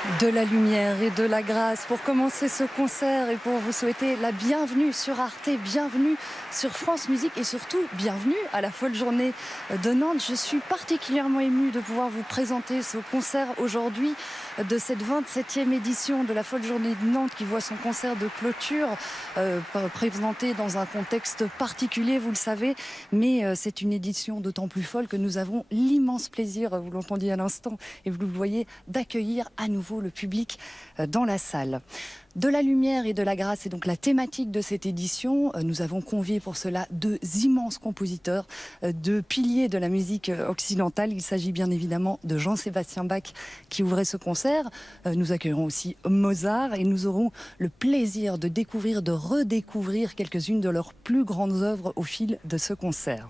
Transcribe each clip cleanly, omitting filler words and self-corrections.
De la lumière et de la grâce pour commencer ce concert et pour vous souhaiter la bienvenue sur Arte, bienvenue sur France Musique et surtout bienvenue à la folle journée de Nantes. Je suis particulièrement émue de pouvoir vous présenter ce concert aujourd'hui de cette 27e édition de la folle journée de Nantes qui voit son concert de clôture présenté dans un contexte particulier, vous le savez, mais c'est une édition d'autant plus folle que nous avons l'immense plaisir, vous l'entendiez à l'instant et vous le voyez, d'accueillir à nouveau le public dans la salle. De la lumière et de la grâce, c'est donc la thématique de cette édition. Nous avons convié pour cela deux immenses compositeurs, deux piliers de la musique occidentale. Il s'agit bien évidemment de Jean-Sébastien Bach qui ouvrait ce concert. Nous accueillerons aussi Mozart et nous aurons le plaisir de découvrir, de redécouvrir quelques-unes de leurs plus grandes œuvres au fil de ce concert.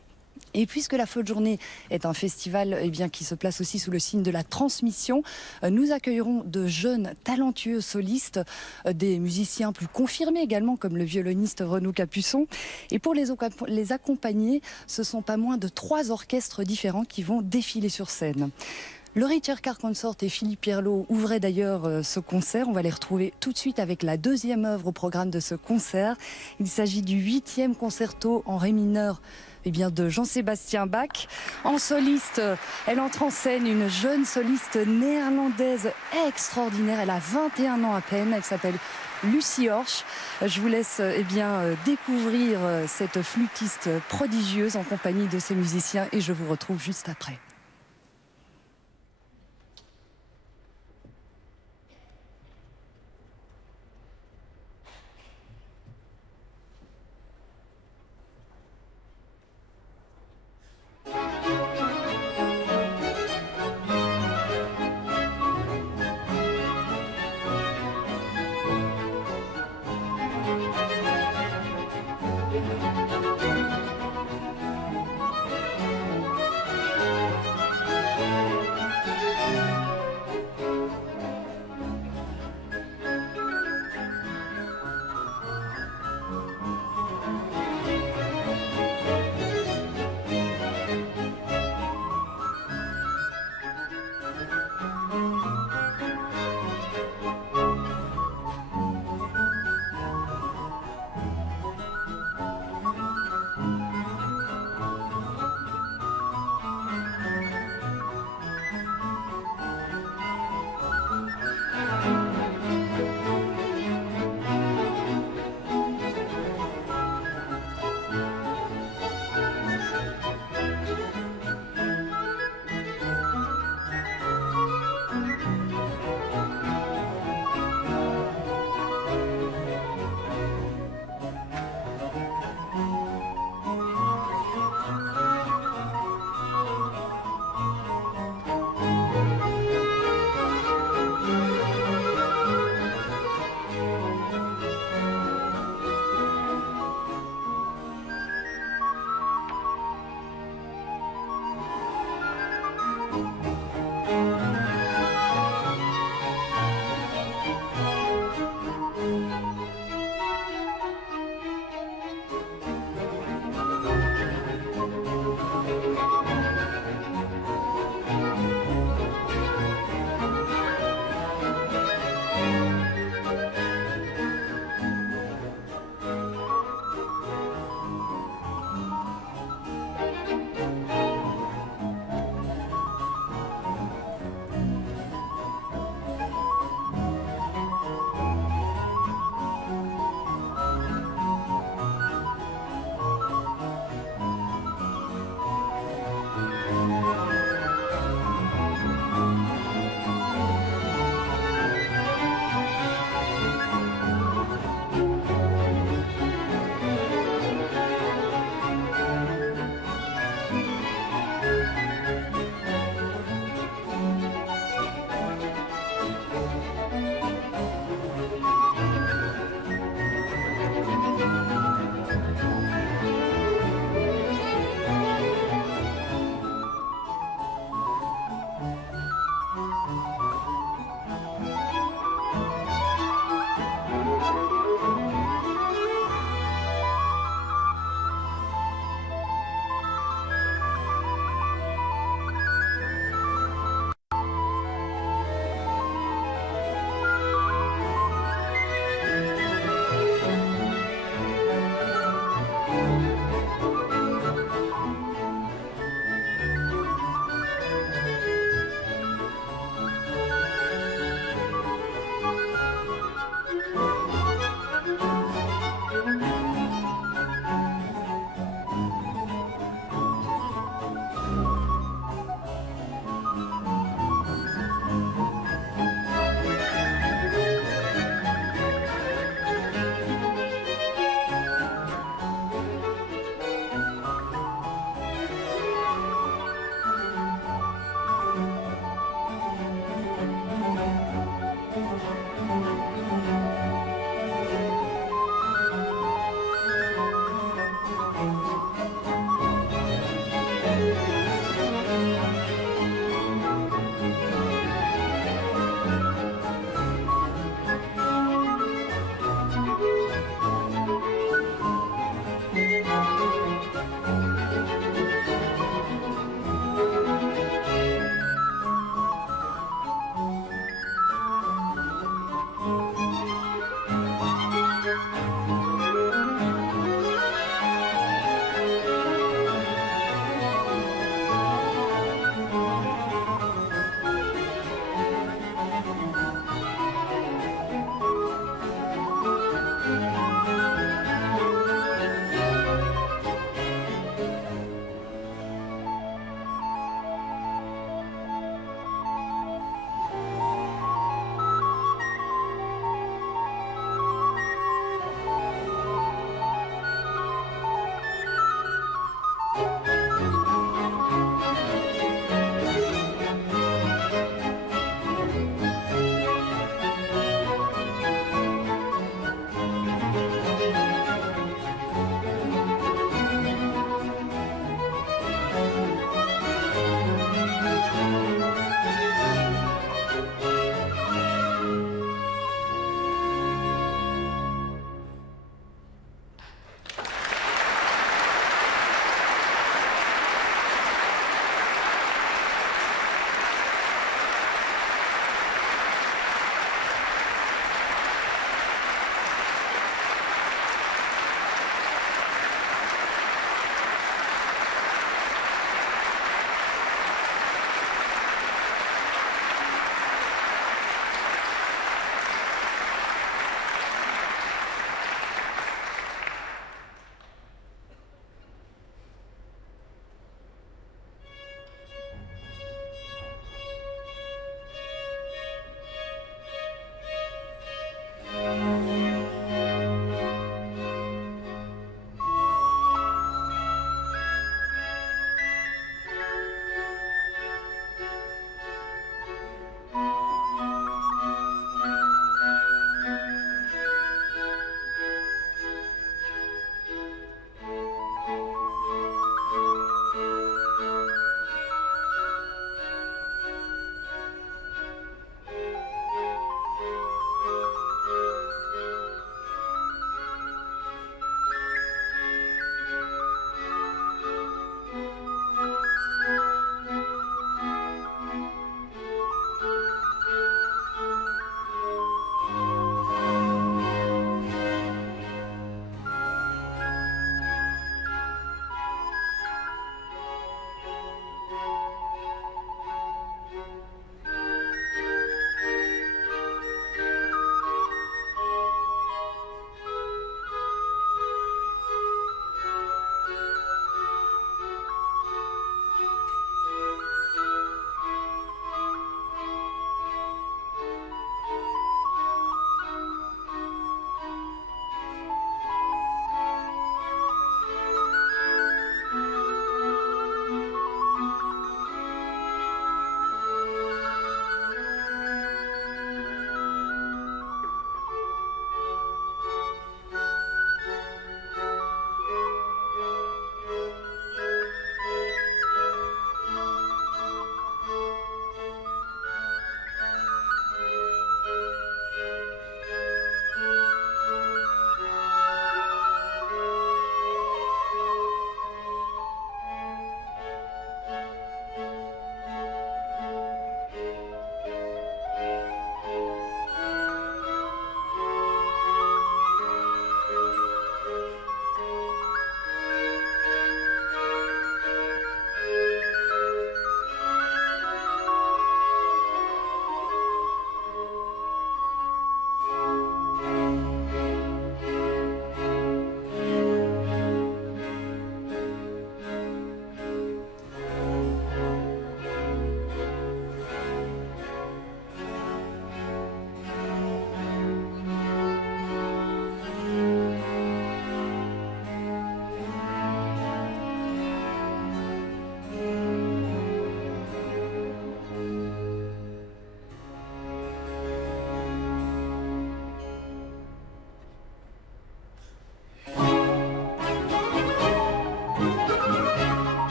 Et puisque la Folle Journée est un festival qui se place aussi sous le signe de la transmission, nous accueillerons de jeunes talentueux solistes, des musiciens plus confirmés également comme le violoniste Renaud Capuçon. Et pour les accompagner, ce sont pas moins de 3 orchestres différents qui vont défiler sur scène. Le Richard Carr Consort et Philippe Pierlot ouvraient d'ailleurs ce concert. On va les retrouver tout de suite avec la deuxième œuvre au programme de ce concert. Il s'agit du 8e concerto en ré mineur de Jean-Sébastien Bach. En soliste, elle entre en scène une jeune soliste néerlandaise extraordinaire. Elle a 21 ans à peine. Elle s'appelle Lucie Horsch. Je vous laisse découvrir cette flûtiste prodigieuse en compagnie de ses musiciens et je vous retrouve juste après.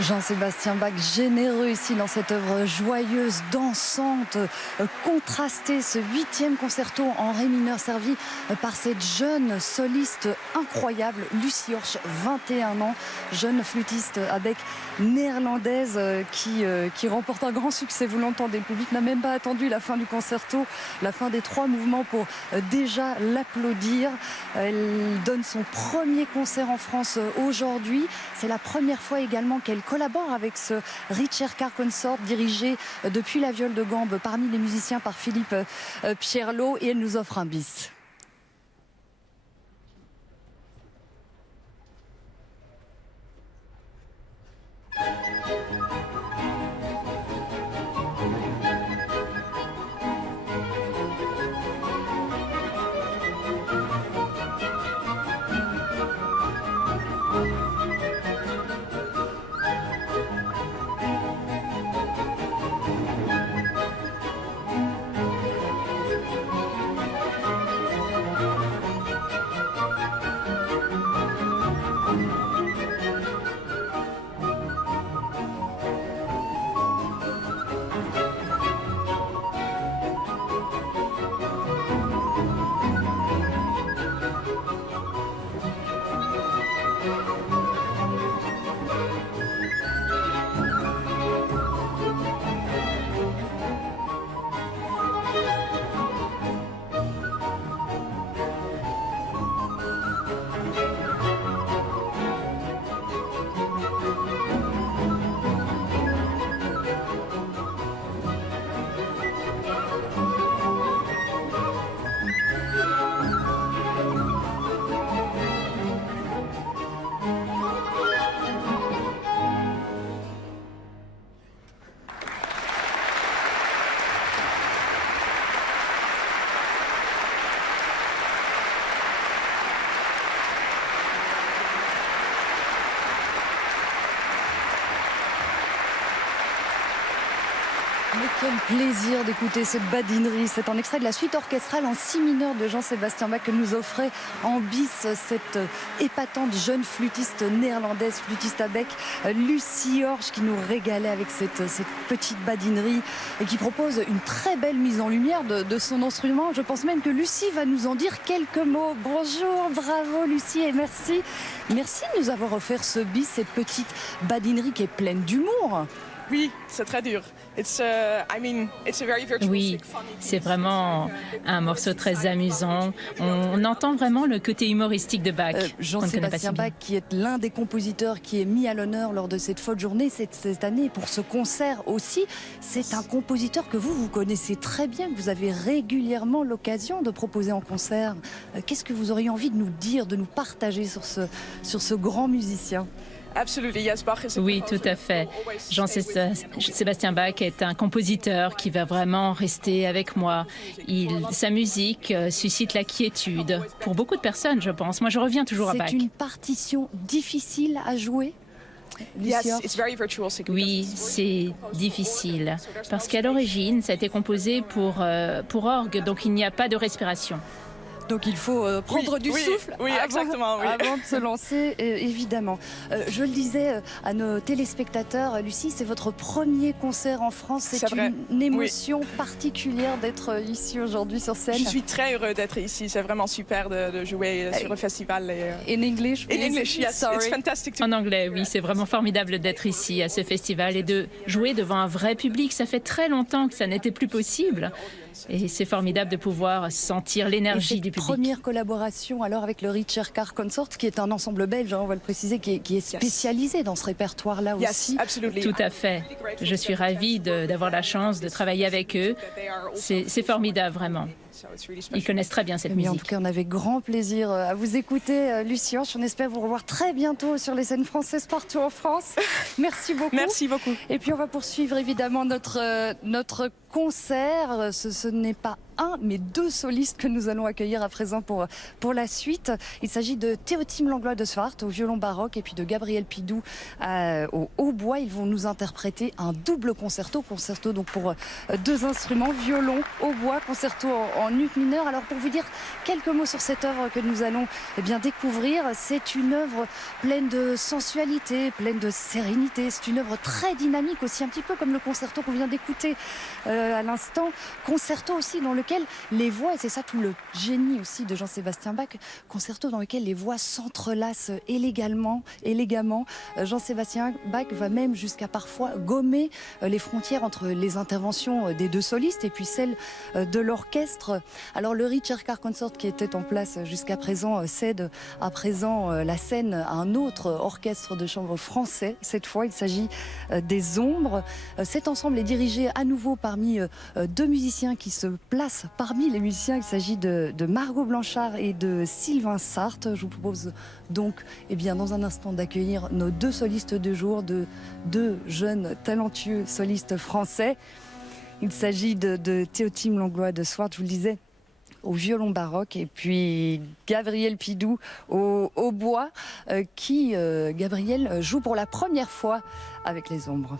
Jean-Sébastien Bach, généreux ici dans cette œuvre joyeuse, dansante, contrastée, ce 8e concerto en ré mineur servi par cette jeune soliste incroyable, Lucie Horsch, 21 ans, jeune flûtiste à bec néerlandaise qui remporte un grand succès. Vous l'entendez, le public n'a même pas attendu la fin du concerto, la fin des 3 mouvements pour déjà l'applaudir. Elle donne son premier concert en France aujourd'hui. C'est la première fois également qu'elle collabore avec ce Richter Carr Consort dirigé depuis la viole de gambe parmi les musiciens par Philippe Pierlot, et elle nous offre un bis. Mais quel plaisir d'écouter cette badinerie. C'est un extrait de la suite orchestrale en si mineur de Jean-Sébastien Bach que nous offrait en bis cette épatante jeune flûtiste néerlandaise, flûtiste à bec, Lucie Horsch, qui nous régalait avec cette petite badinerie et qui propose une très belle mise en lumière de son instrument. Je pense même que Lucie va nous en dire quelques mots. Bonjour, bravo Lucie et merci. Merci de nous avoir offert ce bis, cette petite badinerie qui est pleine d'humour. Oui, c'est très dur. Oui, c'est vraiment un morceau très amusant. On entend vraiment le côté humoristique de Bach. Jean-Sébastien Bach, qui est l'un des compositeurs qui est mis à l'honneur lors de cette folle journée cette année, pour ce concert aussi. C'est un compositeur que vous connaissez très bien, que vous avez régulièrement l'occasion de proposer en concert. Qu'est-ce que vous auriez envie de nous dire, de nous partager sur ce grand musicien ? Oui, tout à fait. Jean-Sébastien Bach est un compositeur qui va vraiment rester avec moi. Sa musique suscite la quiétude pour beaucoup de personnes, je pense. Moi, je reviens toujours à Bach. C'est une partition difficile à jouer ? Oui, c'est difficile. Parce qu'à l'origine, ça a été composé pour orgue, donc il n'y a pas de respiration. Donc il faut prendre du souffle avant de se lancer, évidemment. Je le disais à nos téléspectateurs, Lucie, c'est votre premier concert en France. C'est une émotion particulière d'être ici aujourd'hui sur scène. Je suis très heureux d'être ici. C'est vraiment super de jouer sur le festival. In English, please. In English, yes. It's fantastic. En anglais, oui, c'est vraiment formidable d'être ici à ce festival et de jouer devant un vrai public. Ça fait très longtemps que ça n'était plus possible. Et c'est formidable de pouvoir sentir l'énergie du public. Première collaboration alors avec le Richter Carr Consort, qui est un ensemble belge, on va le préciser, qui est spécialisé dans ce répertoire-là aussi. Tout à fait. Je suis ravie d'avoir la chance de travailler avec eux. C'est formidable, vraiment. Ils connaissent très bien cette musique. En tout cas, on avait grand plaisir à vous écouter, Lucie Horsch. On espère vous revoir très bientôt sur les scènes françaises partout en France. Merci beaucoup. Merci beaucoup. Et puis on va poursuivre évidemment notre concert. Ce n'est pas un, mais deux solistes que nous allons accueillir à présent pour la suite. Il s'agit de Théotime Langlois de Swart au violon baroque et puis de Gabriel Pidou au hautbois. Ils vont nous interpréter un double concerto donc pour deux instruments, violon, hautbois, concerto en ut mineur. Alors pour vous dire quelques mots sur cette œuvre que nous allons découvrir, c'est une œuvre pleine de sensualité, pleine de sérénité. C'est une œuvre très dynamique aussi, un petit peu comme le concerto qu'on vient d'écouter à l'instant. Concerto aussi dans lequel les voix, et c'est ça tout le génie aussi de Jean-Sébastien Bach, concerto dans lequel les voix s'entrelacent élégamment. Jean-Sébastien Bach va même jusqu'à parfois gommer les frontières entre les interventions des deux solistes et puis celles de l'orchestre. Alors le Ricercar Consort qui était en place jusqu'à présent cède à présent la scène à un autre orchestre de chambre français. Cette fois, il s'agit des Ombres. Cet ensemble est dirigé à nouveau parmi deux musiciens qui se placent parmi les musiciens. Il s'agit de Margot Blanchard et de Sylvain Sarthe. Je vous propose donc dans un instant d'accueillir nos deux solistes de jour, deux jeunes talentueux solistes français. Il s'agit de Théotime Langlois de Swart, je vous le disais, au violon baroque, et puis Gabriel Pidou au bois, qui, Gabriel, joue pour la première fois avec les Ombres.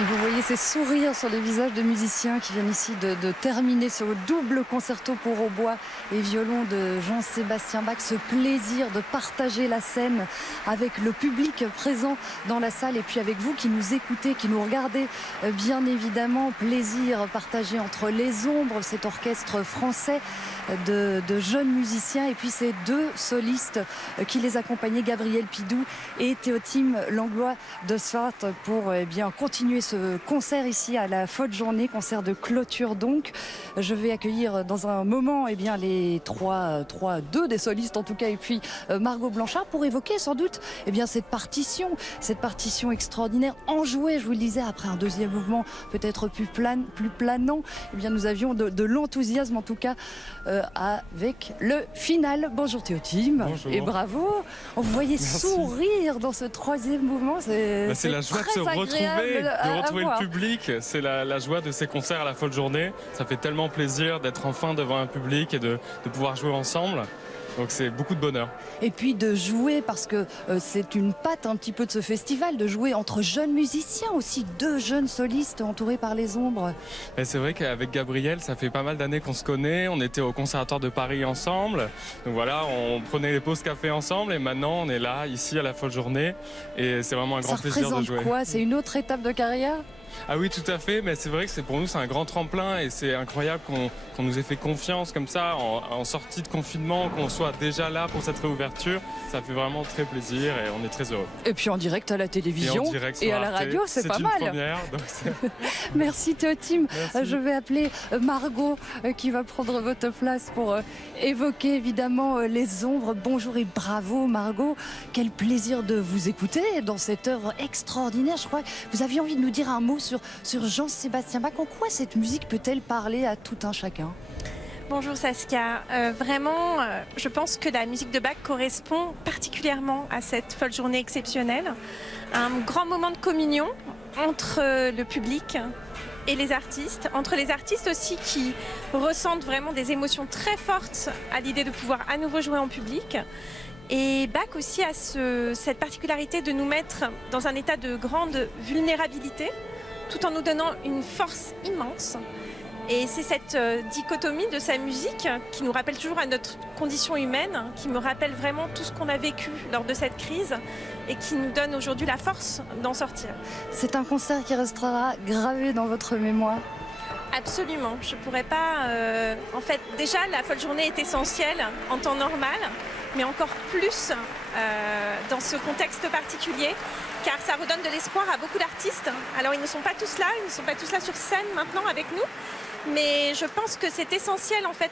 Et vous voyez ces sourires sur les visages de musiciens qui viennent ici de terminer ce double concerto pour hautbois et violon de Jean-Sébastien Bach. Ce plaisir de partager la scène avec le public présent dans la salle et puis avec vous qui nous écoutez, qui nous regardez, bien évidemment. Plaisir partagé entre les ombres, cet orchestre français de jeunes musiciens et puis ces deux solistes qui les accompagnaient, Gabriel Pidou et Théotime Langlois de Swart, pour bien continuer ce concert ici à la Folle Journée, concert de clôture donc. Je vais accueillir dans un moment bien les deux des solistes en tout cas, et puis Margot Blanchard pour évoquer sans doute bien cette partition extraordinaire, enjouée, je vous le disais, après un deuxième mouvement peut-être plus planant. Bien nous avions de l'enthousiasme en tout cas avec le final. Bonjour Théotime. Bonjour. Et bravo. On vous voyait sourire dans ce troisième mouvement. C'est la joie de se retrouver le public. C'est la joie de ces concerts à la Folle Journée. Ça fait tellement plaisir d'être enfin devant un public et de pouvoir jouer ensemble. Donc c'est beaucoup de bonheur. Et puis de jouer, parce que c'est une patte un petit peu de ce festival, de jouer entre jeunes musiciens aussi, deux jeunes solistes entourés par les ombres. Et c'est vrai qu'avec Gabriel, ça fait pas mal d'années qu'on se connaît. On était au Conservatoire de Paris ensemble. Donc voilà, on prenait les pauses café ensemble et maintenant on est là, ici à la Folle Journée. Et c'est vraiment un grand plaisir de jouer. Ça représente quoi? C'est une autre étape de carrière? Ah oui, tout à fait, mais c'est vrai que pour nous c'est un grand tremplin et c'est incroyable qu'on nous ait fait confiance comme ça en sortie de confinement, qu'on soit déjà là pour cette réouverture. Ça fait vraiment très plaisir et on est très heureux. Et puis en direct à la télévision et à la radio, c'est pas mal. Première, donc merci Théotime. Je vais appeler Margot qui va prendre votre place pour évoquer évidemment les ombres. Bonjour et bravo Margot. Quel plaisir de vous écouter dans cette œuvre extraordinaire. Je crois que vous aviez envie de nous dire un mot sur Jean-Sébastien Bach. En quoi cette musique peut-elle parler à tout un chacun? Bonjour Saskia. Vraiment, je pense que la musique de Bach correspond particulièrement à cette folle journée exceptionnelle. Un grand moment de communion entre le public et les artistes, entre les artistes aussi qui ressentent vraiment des émotions très fortes à l'idée de pouvoir à nouveau jouer en public. Et Bach aussi a cette particularité de nous mettre dans un état de grande vulnérabilité, tout en nous donnant une force immense. Et c'est cette dichotomie de sa musique qui nous rappelle toujours à notre condition humaine, qui me rappelle vraiment tout ce qu'on a vécu lors de cette crise et qui nous donne aujourd'hui la force d'en sortir. C'est un concert qui restera gravé dans votre mémoire? Absolument. Je ne pourrais pas... En fait, déjà, la Folle Journée est essentielle en temps normal, mais encore plus dans ce contexte particulier, car ça redonne de l'espoir à beaucoup d'artistes. Alors, ils ne sont pas tous là sur scène maintenant avec nous, mais je pense que c'est essentiel en fait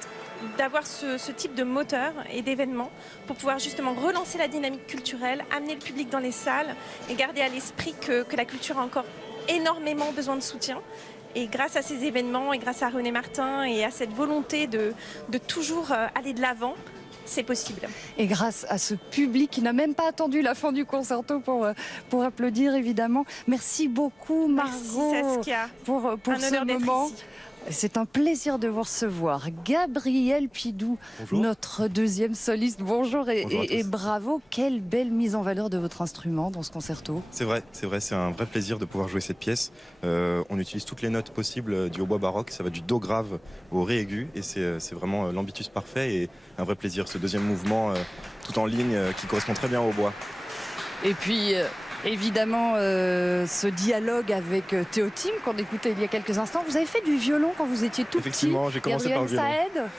d'avoir ce type de moteur et d'événements pour pouvoir justement relancer la dynamique culturelle, amener le public dans les salles et garder à l'esprit que la culture a encore énormément besoin de soutien. Et grâce à ces événements et grâce à René Martin et à cette volonté de toujours aller de l'avant, c'est possible. Et grâce à ce public qui n'a même pas attendu la fin du concerto pour applaudir évidemment. Merci beaucoup Margot. Merci Saskia. Pour ce moment. Ici. C'est un plaisir de vous recevoir. Gabriel Pidou, bonjour. Notre deuxième soliste. Bonjour et bravo. Quelle belle mise en valeur de votre instrument dans ce concerto. C'est vrai, c'est un vrai plaisir de pouvoir jouer cette pièce. On utilise toutes les notes possibles du hautbois baroque. Ça va du do grave au ré aigu et c'est vraiment l'ambitus parfait et un vrai plaisir. Ce deuxième mouvement tout en ligne qui correspond très bien au hautbois. Et puis... évidemment, ce dialogue avec Théotime qu'on écoutait il y a quelques instants. Vous avez fait du violon quand vous étiez tout Effectivement, petit. J'ai commencé par le violon.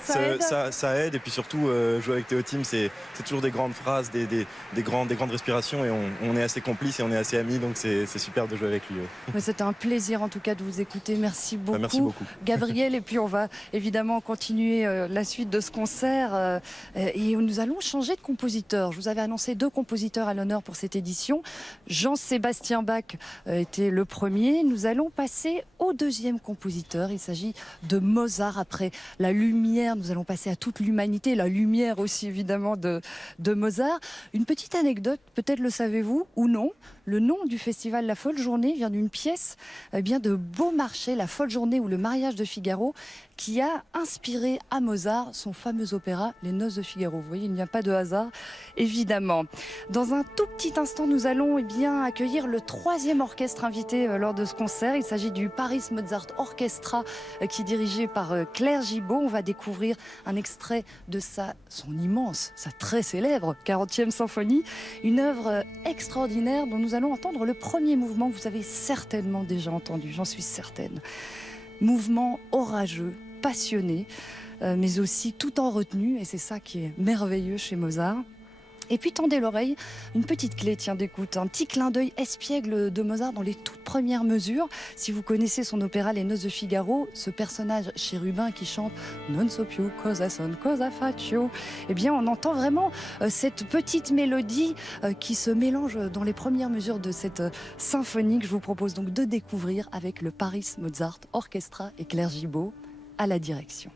Ça aide. Ça aide. Et puis surtout, jouer avec Théotime, c'est toujours des grandes phrases, des grandes respirations. Et on est assez complices et on est assez amis. Donc c'est super de jouer avec lui. C'était un plaisir en tout cas de vous écouter. Merci beaucoup. Merci beaucoup. Gabriel. Et puis on va évidemment continuer la suite de ce concert. Et nous allons changer de compositeur. Je vous avais annoncé 2 compositeurs à l'honneur pour cette édition. Jean-Sébastien Bach était le premier. Nous allons passer au deuxième compositeur. Il s'agit de Mozart. Après la lumière, nous allons passer à toute l'humanité. La lumière aussi évidemment de Mozart. Une petite anecdote, peut-être le savez-vous ou non. Le nom du festival La Folle Journée vient d'une pièce de Beaumarchais, La Folle Journée ou Le Mariage de Figaro, qui a inspiré à Mozart son fameux opéra Les Noces de Figaro. Vous voyez, il n'y a pas de hasard, évidemment. Dans un tout petit instant, nous allons vient accueillir le 3e orchestre invité lors de ce concert. Il s'agit du Paris Mozart Orchestra qui est dirigé par Claire Gibault. On va découvrir un extrait de son immense, sa très célèbre 40e symphonie. Une œuvre extraordinaire dont nous allons entendre le premier mouvement que vous avez certainement déjà entendu, j'en suis certaine. Mouvement orageux, passionné, mais aussi tout en retenue, et c'est ça qui est merveilleux chez Mozart. Et puis tendez l'oreille, une petite clé, tiens d'écoute, un petit clin d'œil espiègle de Mozart dans les toutes premières mesures. Si vous connaissez son opéra Les Noces de Figaro, ce personnage chérubin qui chante Non so più cosa son cosa faccio, eh bien on entend vraiment cette petite mélodie qui se mélange dans les premières mesures de cette symphonie que je vous propose donc de découvrir avec le Paris Mozart Orchestra et Claire Gibault à la direction.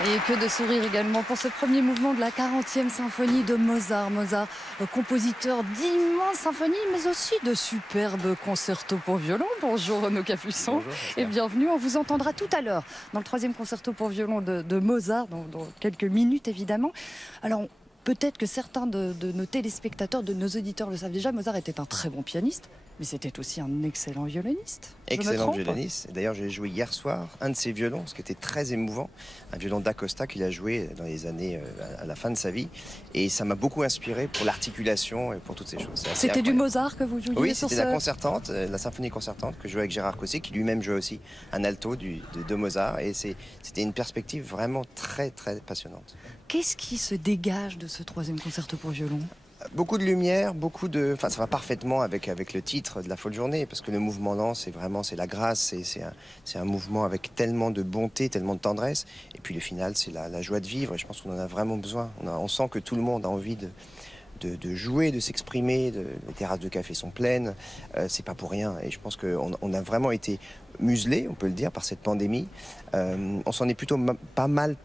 Et que de sourire également pour ce premier mouvement de la 40e symphonie de Mozart. Mozart, compositeur d'immenses symphonies, mais aussi de superbes concertos pour violon. Bonjour Renaud Capuçon. Bonjour, et bienvenue. On vous entendra tout à l'heure dans le troisième concerto pour violon de Mozart, dans quelques minutes évidemment. Alors, peut-être que certains de nos téléspectateurs, de nos auditeurs le savent déjà, Mozart était un très bon pianiste, mais c'était aussi un excellent violoniste. Excellent violoniste. D'ailleurs, j'ai joué hier soir un de ses violons, ce qui était très émouvant. Un violon d'Acosta qu'il a joué dans les années à la fin de sa vie. Et ça m'a beaucoup inspiré pour l'articulation et pour toutes ces choses. C'était du Mozart que vous jouiez? Oui, c'était la concertante, la symphonie concertante que je jouais avec Gérard Cossé, qui lui-même jouait aussi un alto de Mozart. Et c'était une perspective vraiment très, très passionnante. Qu'est-ce qui se dégage de ce troisième concerto pour violon? Beaucoup de lumière, Enfin, ça va parfaitement avec le titre de la folle journée, parce que le mouvement lent, c'est la grâce, c'est un mouvement avec tellement de bonté, tellement de tendresse. Et puis le final, c'est la joie de vivre, et je pense qu'on en a vraiment besoin. On sent que tout le monde a envie de jouer, de s'exprimer. Les terrasses de café sont pleines, c'est pas pour rien. Et je pense qu'on a vraiment été muselé, on peut le dire, par cette pandémie. On s'en est plutôt pas mal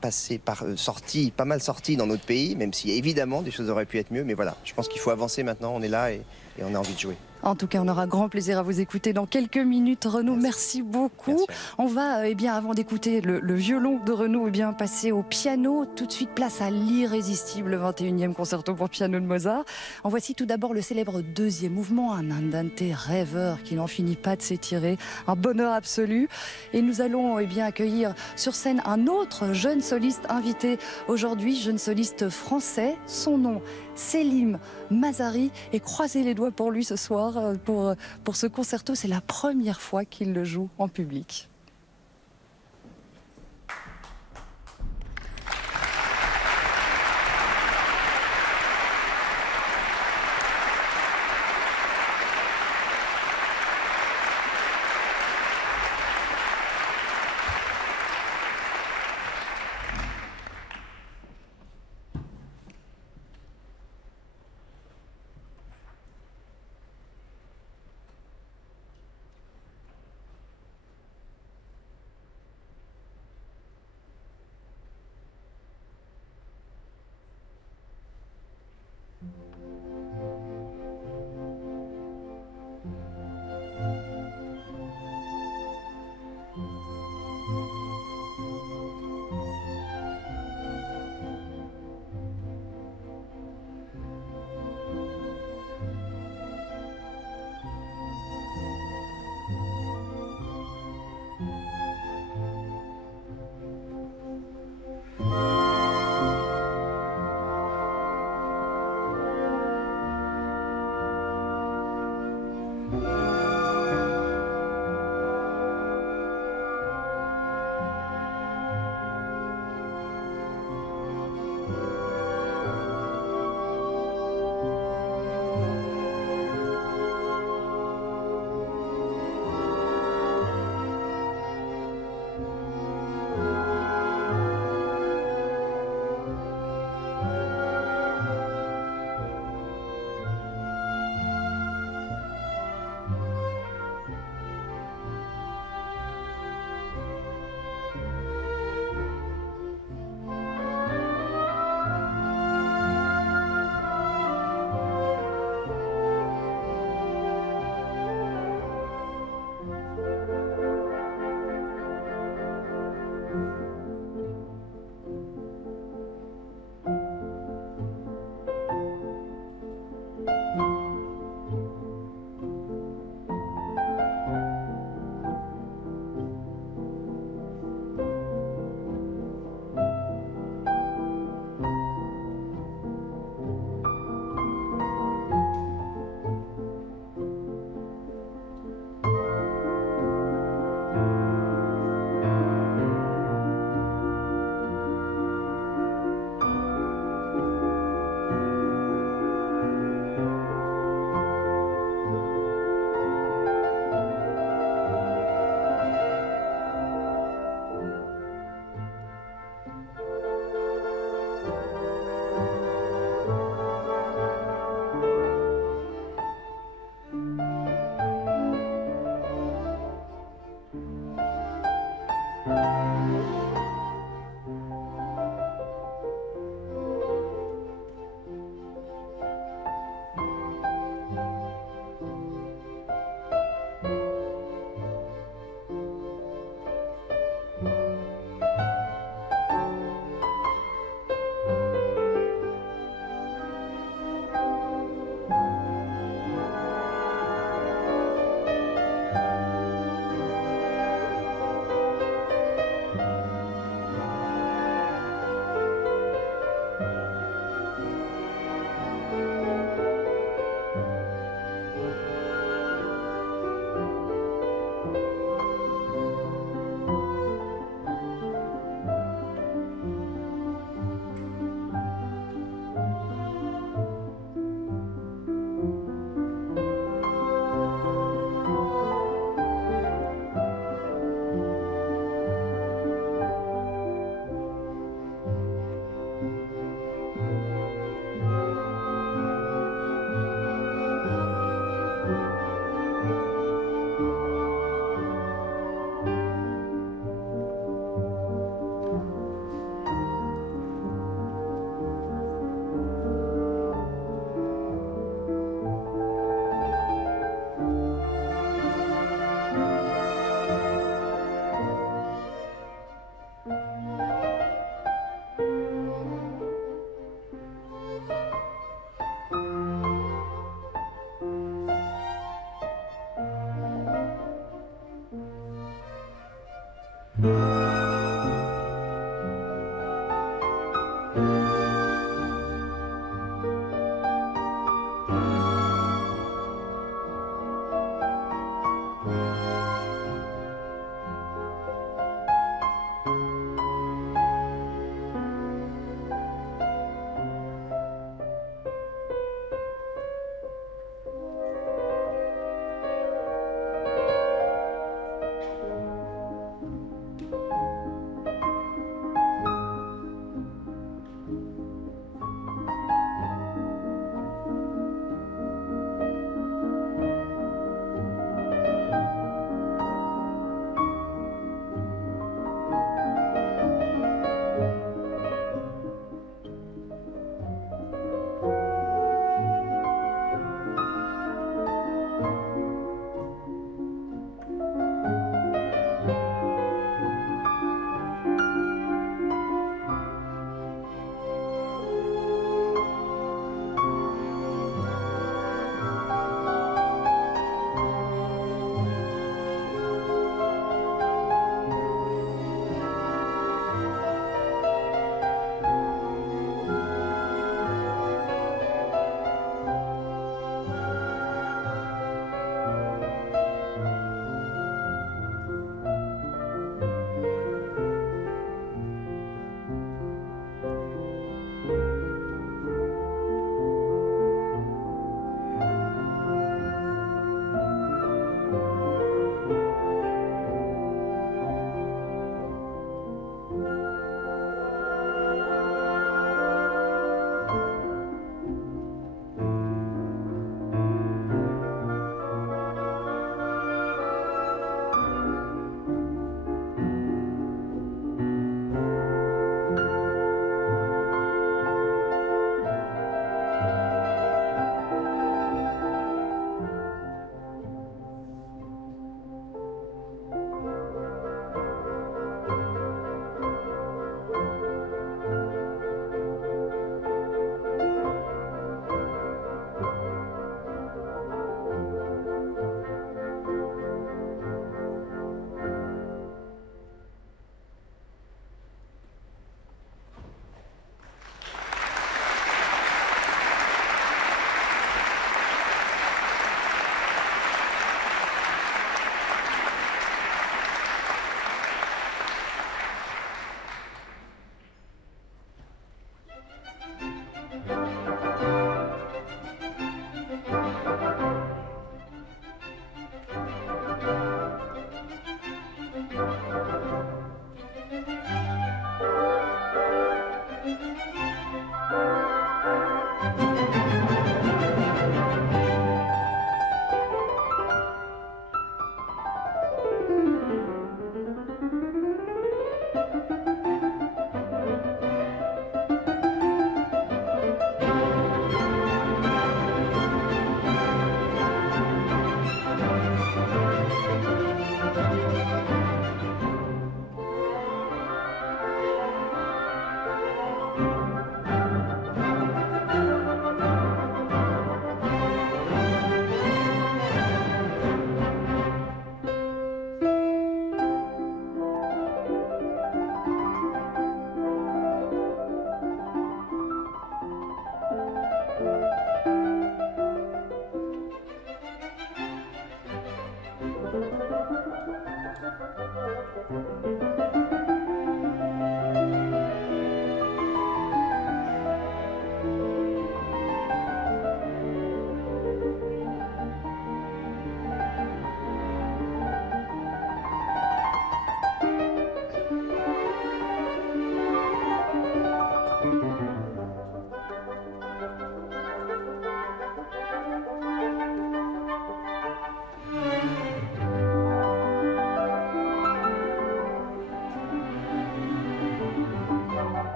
sorti dans notre pays, même si évidemment des choses auraient pu être mieux. Mais voilà, je pense qu'il faut avancer maintenant. On est là et on a envie de jouer. En tout cas, on aura grand plaisir à vous écouter dans quelques minutes. Renaud, merci beaucoup. On va, avant d'écouter le violon de Renaud, passer au piano. Tout de suite, place à l'irrésistible 21e concerto pour piano de Mozart. En voici tout d'abord le célèbre deuxième mouvement, un andante rêveur qui n'en finit pas de s'étirer. Un bonheur absolu. Et nous allons accueillir sur scène un autre jeune soliste invité aujourd'hui, jeune soliste français. Son nom, Selim Mazari, et croisez les doigts pour lui ce soir, pour ce concerto. C'est la première fois qu'il le joue en public.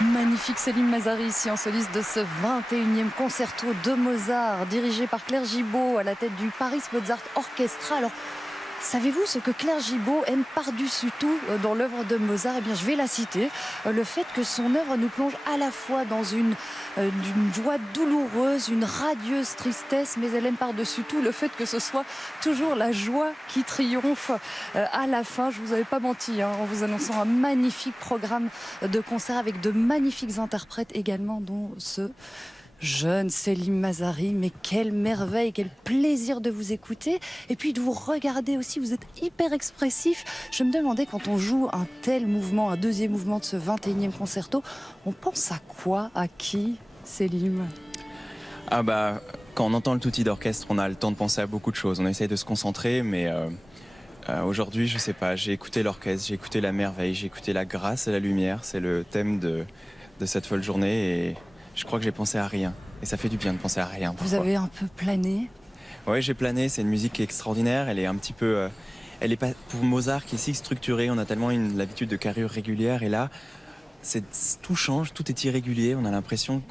Magnifique Céline Mazari ici en soliste de ce 21e concerto de Mozart dirigé par Claire Gibault à la tête du Paris Mozart Orchestra. Alors, savez-vous ce que Claire Gibault aime par-dessus tout dans l'œuvre de Mozart? Eh bien, je vais la citer. Le fait que son œuvre nous plonge à la fois dans d'une joie douloureuse, une radieuse tristesse, mais elle aime par-dessus tout le fait que ce soit toujours la joie qui triomphe à la fin. Je ne vous avais pas menti en vous annonçant un magnifique programme de concert avec de magnifiques interprètes également, dont ce jeune Céline Mazari. Mais quelle merveille, quel plaisir de vous écouter et puis de vous regarder aussi. Vous êtes hyper expressif. Je me demandais, quand on joue un tel mouvement, un deuxième mouvement de ce 21e concerto, on pense à quoi, à qui, Céline? Ah bah, quand on entend le touti d'orchestre, on a le temps de penser à beaucoup de choses. On essaye de se concentrer, mais aujourd'hui, je sais pas, j'ai écouté l'orchestre, j'ai écouté la merveille, j'ai écouté la grâce et la lumière. C'est le thème de cette folle journée et je crois que j'ai pensé à rien. Et ça fait du bien de penser à rien. Vous avez un peu plané? Oui, j'ai plané. C'est une musique qui est extraordinaire. Elle est un petit peu... elle est pas, pour Mozart, qui est si structuré, on a tellement l'habitude de carrure régulière. Et là, tout change, tout est irrégulier. On a l'impression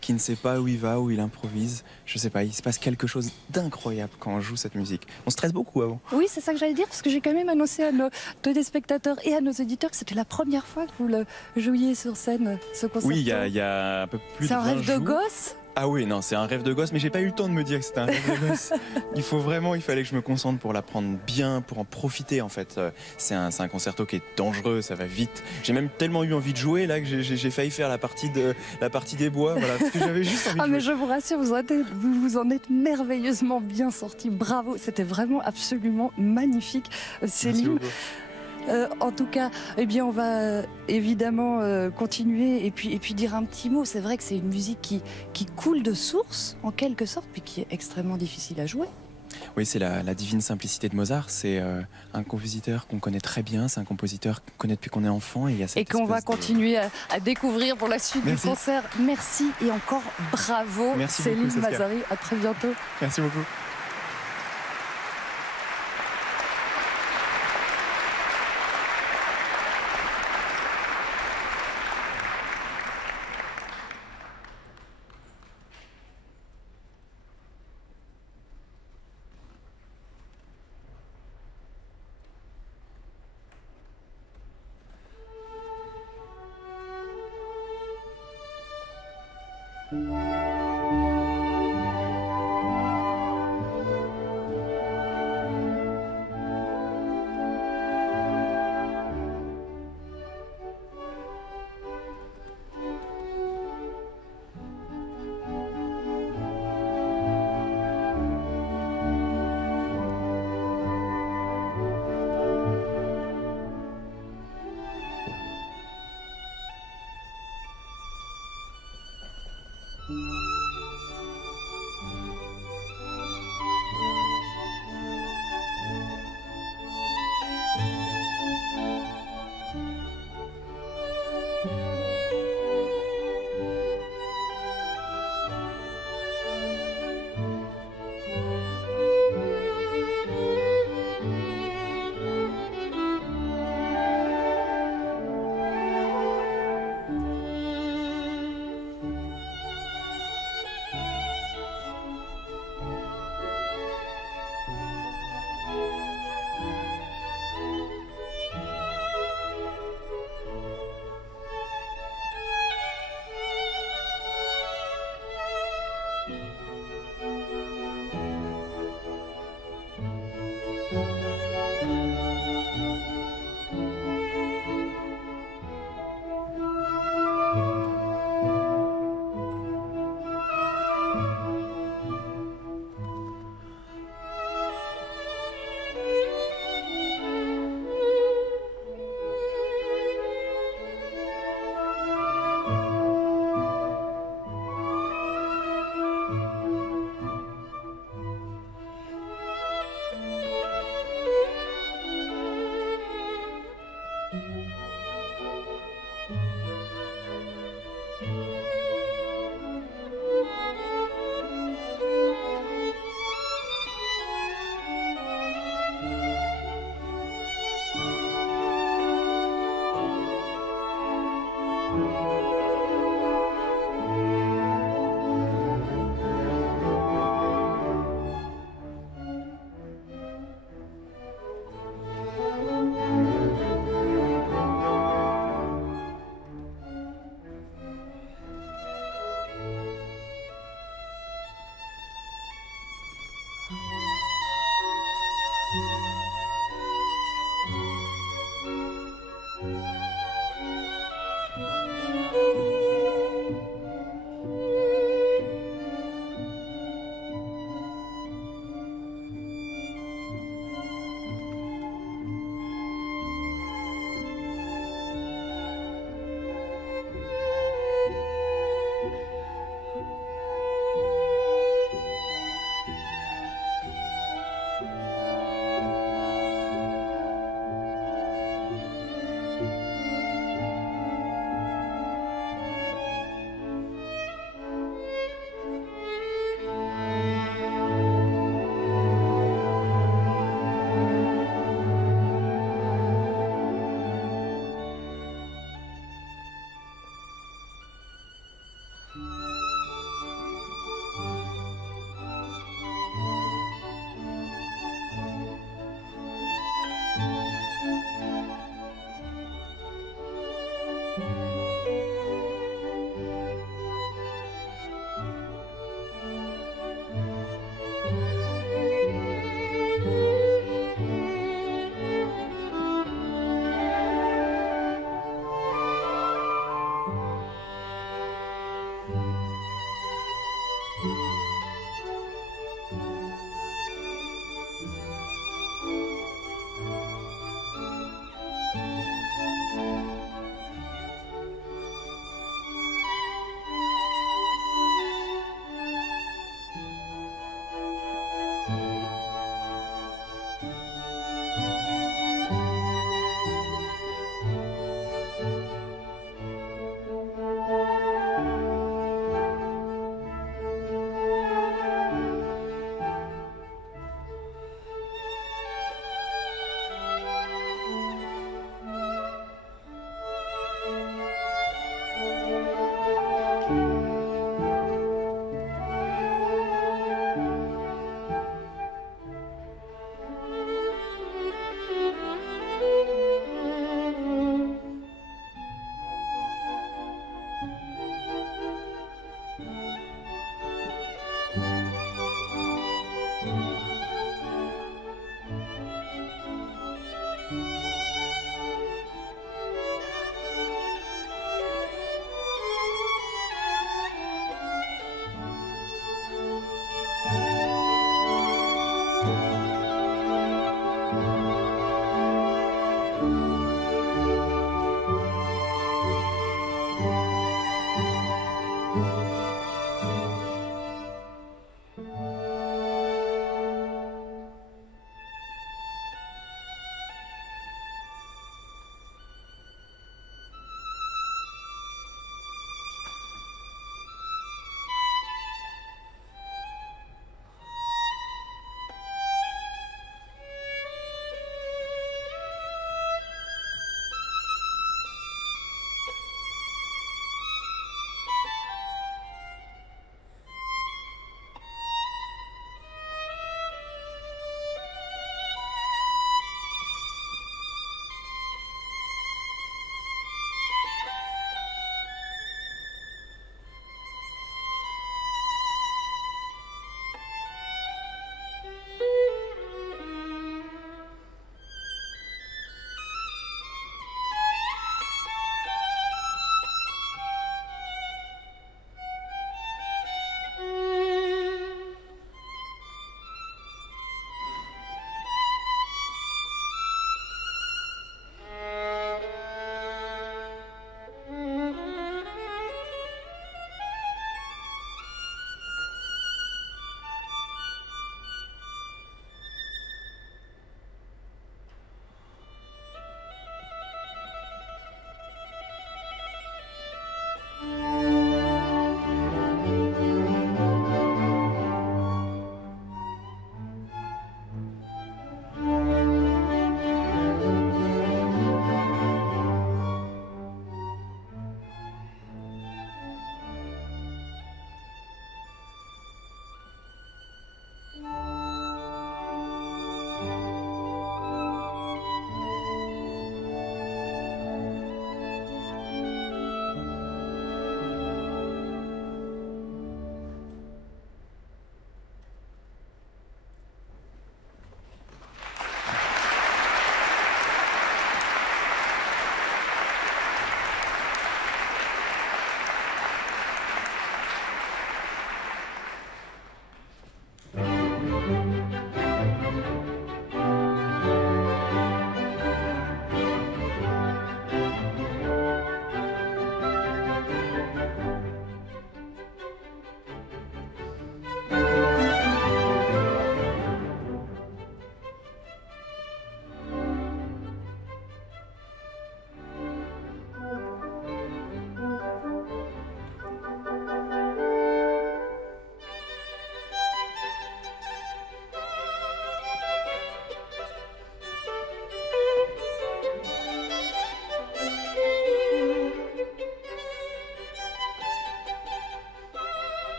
qu'il ne sait pas où il va, où il improvise. Je sais pas, il se passe quelque chose d'incroyable quand on joue cette musique. On stresse beaucoup avant. Oui, c'est ça que j'allais dire, parce que j'ai quand même annoncé à nos téléspectateurs et à nos auditeurs que c'était la première fois que vous le jouiez sur scène, ce concerto. Oui, il y a un peu plus de 20 jours. C'est un rêve de gosse? Ah oui, non, c'est un rêve de gosse, mais j'ai pas eu le temps de me dire que c'était un rêve de gosse. Il fallait que je me concentre pour l'apprendre bien, pour en profiter en fait. C'est un concerto qui est dangereux, ça va vite. J'ai même tellement eu envie de jouer là que j'ai failli faire la partie des bois, voilà, parce que j'avais juste envie de jouer. Mais je vous rassure, vous vous en êtes merveilleusement bien sorti. Bravo, c'était vraiment absolument magnifique, Céline. En tout cas, eh bien, on va évidemment continuer et puis dire un petit mot. C'est vrai que c'est une musique qui coule de source, en quelque sorte, puis qui est extrêmement difficile à jouer. Oui, c'est la divine simplicité de Mozart. C'est un compositeur qu'on connaît très bien. C'est un compositeur qu'on connaît depuis qu'on est enfant. Et qu'on va continuer à découvrir pour la suite du concert. Merci et encore bravo, Céline Mazari. À très bientôt. Merci beaucoup.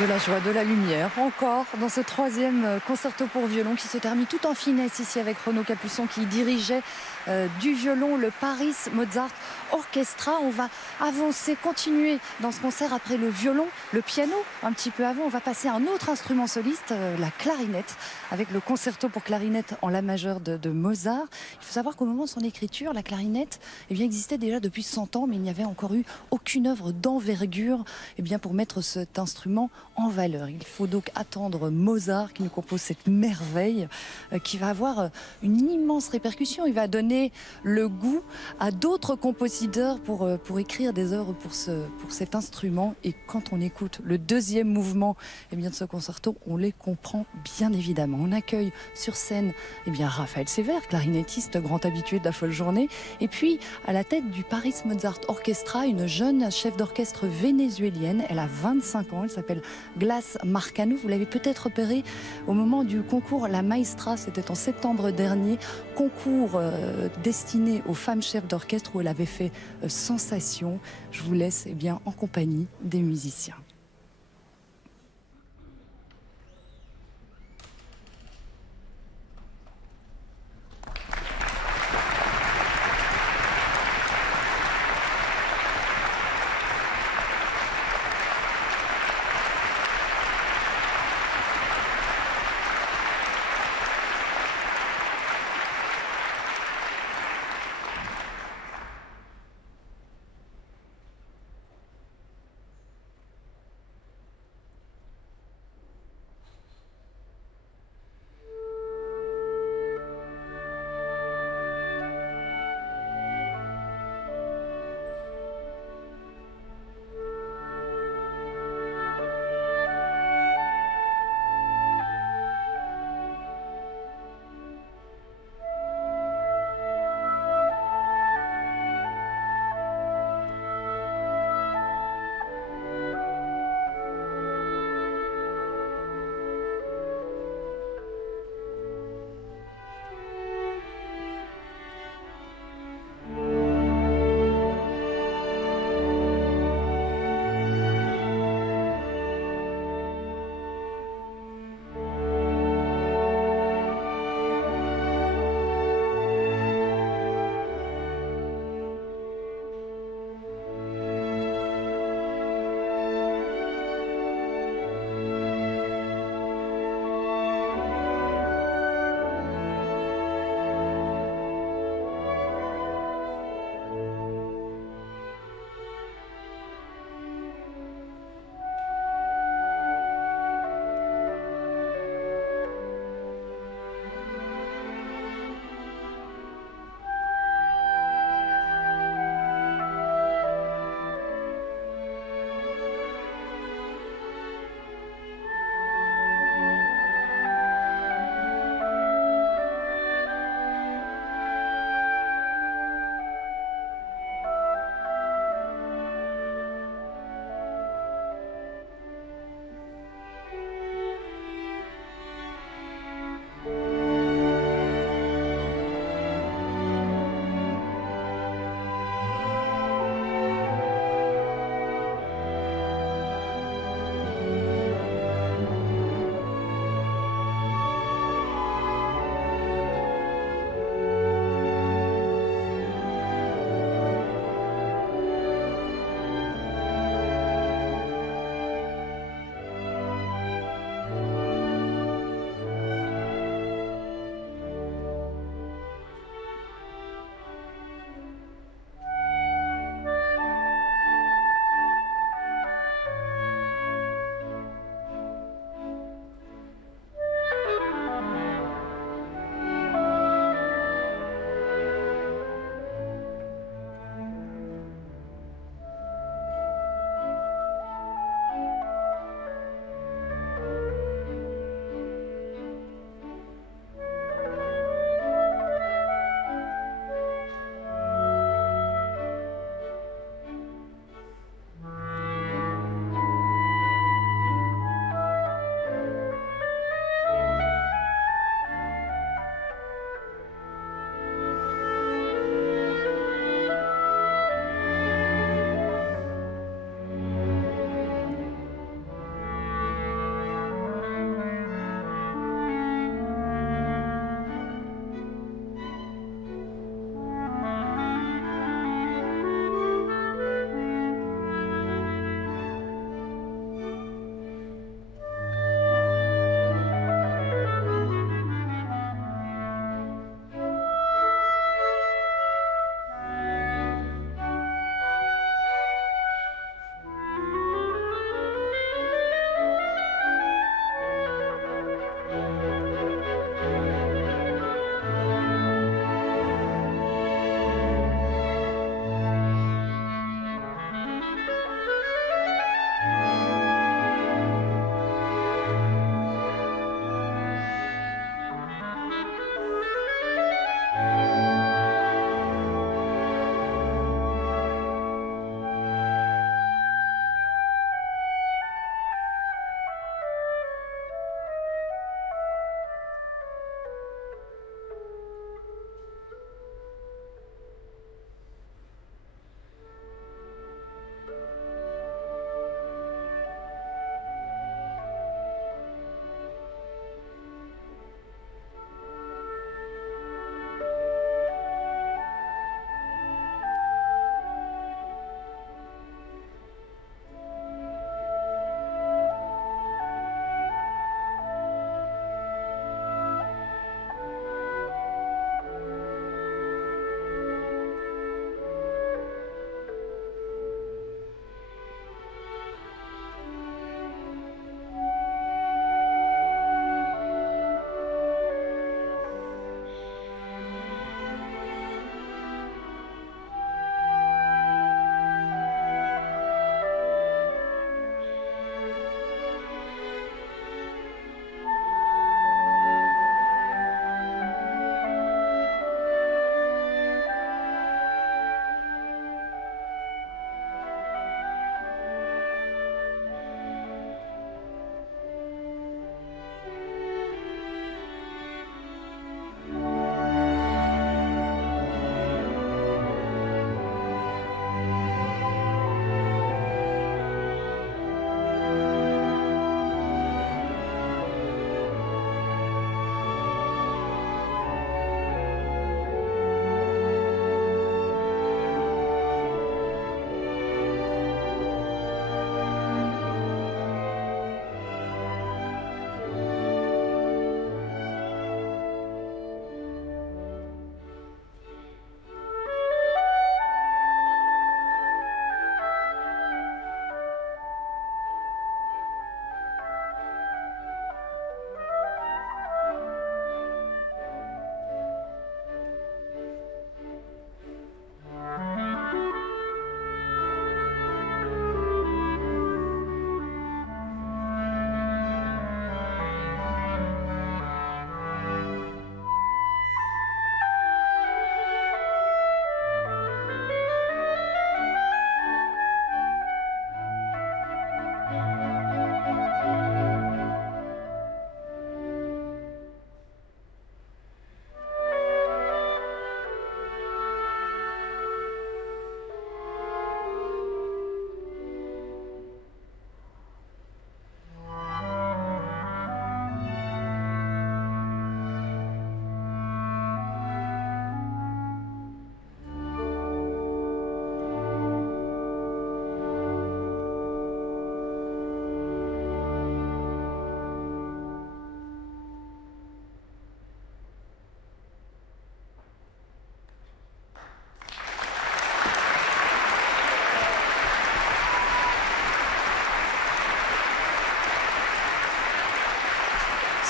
De la joie, de la lumière, encore dans ce troisième concerto pour violon qui se termine tout en finesse ici avec Renaud Capuçon qui dirigeait du violon le Paris Mozart Orchestra. On va avancer, continuer dans ce concert après le violon, le piano un petit peu avant. On va passer à un autre instrument soliste, la clarinette, avec le concerto pour clarinette en la majeure de Mozart. Il faut savoir qu'au moment de son écriture, la clarinette existait déjà depuis 100 ans, mais il n'y avait encore eu aucune œuvre d'envergure pour mettre cet instrument en valeur. Il faut donc attendre Mozart qui nous compose cette merveille qui va avoir une immense répercussion. Il va donner le goût à d'autres compositeurs pour écrire des œuvres pour cet instrument. Et quand on écoute le deuxième mouvement de ce concerto, on les comprend bien évidemment. On accueille sur scène Raphaël Sévère, clarinettiste, grand habitué de la folle journée. Et puis à la tête du Paris Mozart Orchestra, une jeune chef d'orchestre vénézuélienne. Elle a 25 ans, elle s'appelle Glass Marcano. Vous l'avez peut-être repéré au moment du concours La Maestra, c'était en septembre dernier, concours destiné aux femmes chefs d'orchestre où elle avait fait sensation. Je vous laisse en compagnie des musiciens.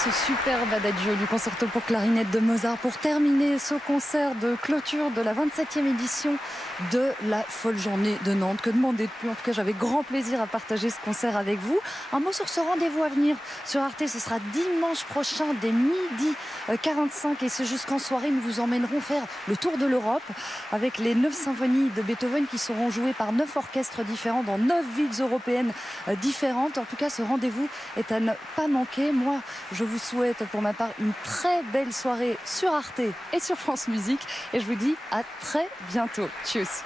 ce superbe adagio du concerto pour clarinette de Mozart pour terminer ce concert de clôture de la 27e édition de la Folle Journée de Nantes. Que demander de plus? En tout cas, j'avais grand plaisir à partager ce concert avec vous. Un mot sur ce rendez-vous à venir sur Arte, ce sera dimanche prochain dès 12h45 et ce jusqu'en soirée. Nous vous emmènerons faire le tour de l'Europe avec les 9 symphonies de Beethoven qui seront jouées par 9 orchestres différents dans 9 villes européennes différentes. En tout cas, ce rendez-vous est à ne pas manquer. Moi, je vous souhaite pour ma part une très belle soirée sur Arte et sur France Musique et je vous dis à très bientôt. Tchuss.